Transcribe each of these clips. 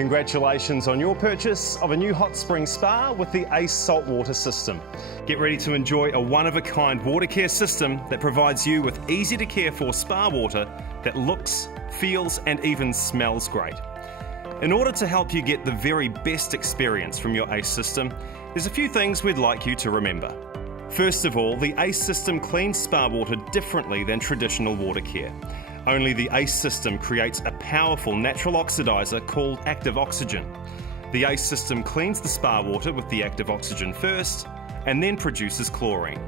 Congratulations on your purchase of a new hot spring spa with the Ace Saltwater system. Get ready to enjoy a one-of-a-kind water care system that provides you with easy-to-care-for spa water that looks, feels and even smells great. In order to help you get the very best experience from your Ace system, there's a few things we'd like you to remember. First of all, the Ace system cleans spa water differently than traditional water care. Only the Ace system creates a powerful natural oxidizer called active oxygen. The Ace system cleans the spa water with the active oxygen first and then produces chlorine.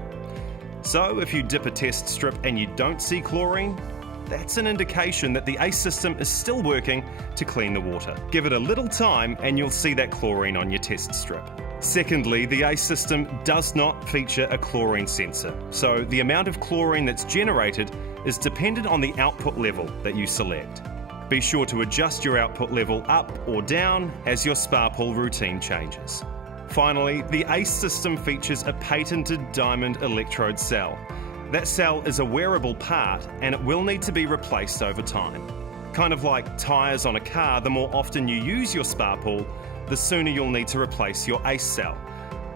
So if you dip a test strip and you don't see chlorine, that's an indication that the Ace system is still working to clean the water. Give it a little time and you'll see that chlorine on your test strip. Secondly, the Ace system does not feature a chlorine sensor, so the amount of chlorine that's generated is dependent on the output level that you select. Be sure to adjust your output level up or down as your spa pool routine changes. Finally, the Ace system features a patented diamond electrode cell. That cell is a wearable part and it will need to be replaced over time. Kind of like tyres on a car, the more often you use your spa pool, the sooner you'll need to replace your Ace cell.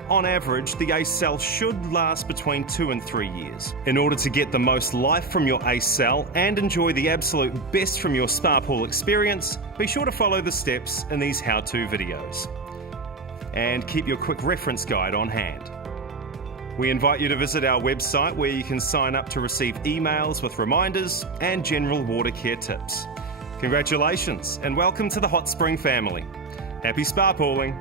On average, the Ace cell should last between 2 and 3 years. In order to get the most life from your Ace cell and enjoy the absolute best from your spa pool experience, be sure to follow the steps in these how-to videos. And keep your quick reference guide on hand. We invite you to visit our website where you can sign up to receive emails with reminders and general water care tips. Congratulations and welcome to the Hot Spring family. Happy spa pooling!